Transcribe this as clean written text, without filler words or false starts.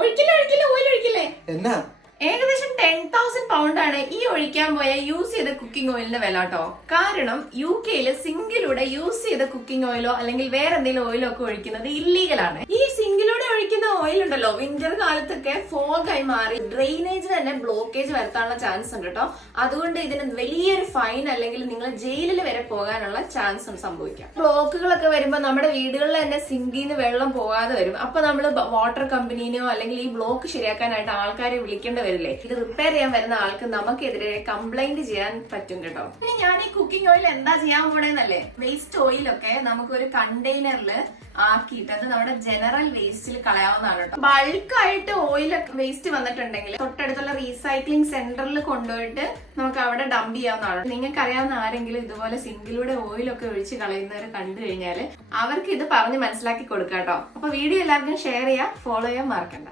ഒഴിക്കില്ല ഒഴിക്കില്ല oil ഒഴിക്കില്ലേ. എന്നാ ഏകദേശം 10,000 പൗണ്ടാണ് ഈ ഒഴിക്കാൻ പോയ യൂസ് ചെയ്ത കുക്കിംഗ് ഓയിലിന്റെ വില കേട്ടോ. കാരണം UK-യില് സിങ്കിലൂടെ യൂസ് ചെയ്ത കുക്കിംഗ് ഓയിലോ അല്ലെങ്കിൽ വേറെ എന്തെങ്കിലും ഓയിലോ ഒക്കെ ഒഴിക്കുന്നത് ഇല്ലീഗലാണ്. ഈ സിങ്കിലൂടെ ഒഴിക്കുന്ന ഓയിൽ ഉണ്ടല്ലോ വിന്റർ കാലത്തൊക്കെ ഫോഗായി മാറി ഡ്രെയിനേജിന് തന്നെ ബ്ലോക്കേജ് വരുത്താനുള്ള ചാൻസ് ഉണ്ട് കേട്ടോ. അതുകൊണ്ട് ഇതിന് വലിയൊരു ഫൈൻ അല്ലെങ്കിൽ നിങ്ങൾ ജയിലിൽ വരെ പോകാനുള്ള ചാൻസ് സംഭവിക്കാം. ബ്ലോക്കുകളൊക്കെ വരുമ്പോൾ നമ്മുടെ വീടുകളിൽ തന്നെ സിങ്കിന്ന് വെള്ളം പോകാതെ വരും. അപ്പൊ നമ്മൾ വാട്ടർ കമ്പനിനെയോ അല്ലെങ്കിൽ ഈ ബ്ലോക്ക് ശരിയാക്കാനായിട്ട് ആൾക്കാരെ വിളിക്കേണ്ടി വരില്ലേ. ഇത് റിപ്പയർ ചെയ്യാൻ വരുന്ന ആൾക്ക് നമുക്കെതിരെ കംപ്ലൈന്റ് ചെയ്യാൻ പറ്റും കേട്ടോ. ഇനി ഞാൻ ഈ കുക്കിംഗ് ഓയിൽ എന്താ ചെയ്യാൻ പോണേന്നല്ലേ, വേസ്റ്റ് ഓയിലൊക്കെ നമുക്ക് ഒരു കണ്ടെയ്നറിൽ ആക്കിയിട്ട് അത് നമ്മുടെ ജനറൽ വേസ്റ്റിൽ കളയാവുന്നതാണ് കേട്ടോ. ബൾക്കായിട്ട് ഓയിൽ വേസ്റ്റ് വന്നിട്ടുണ്ടെങ്കിൽ തൊട്ടടുത്തുള്ള റീസൈക്ലിംഗ് സെന്ററിൽ കൊണ്ടുപോയിട്ട് നമുക്ക് അവിടെ ഡംപ് ചെയ്യാവുന്നതാണ്. നിങ്ങൾക്ക് അറിയാവുന്ന ആരെങ്കിലും ഇതുപോലെ സിങ്കിലൂടെ ഓയിലൊക്കെ ഒഴിച്ച് കളയുന്നവരെ കണ്ടു കഴിഞ്ഞാൽ അവർക്ക് ഇത് പറഞ്ഞ് മനസ്സിലാക്കി കൊടുക്കാം കേട്ടോ. അപ്പൊ വീഡിയോ എല്ലാവർക്കും ഷെയർ ചെയ്യാം, ഫോളോ ചെയ്യാൻ മറക്കണ്ട.